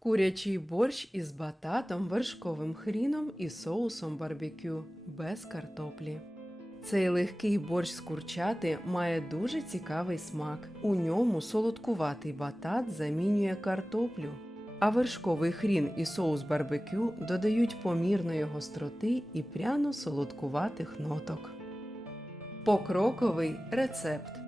Курячий борщ із бататом, вершковим хріном і соусом барбекю без картоплі. Цей легкий борщ з курчати має дуже цікавий смак. У ньому солодкуватий батат замінює картоплю, а вершковий хрін і соус барбекю додають помірної гостроти і пряно-солодкуватих ноток. Покроковий рецепт.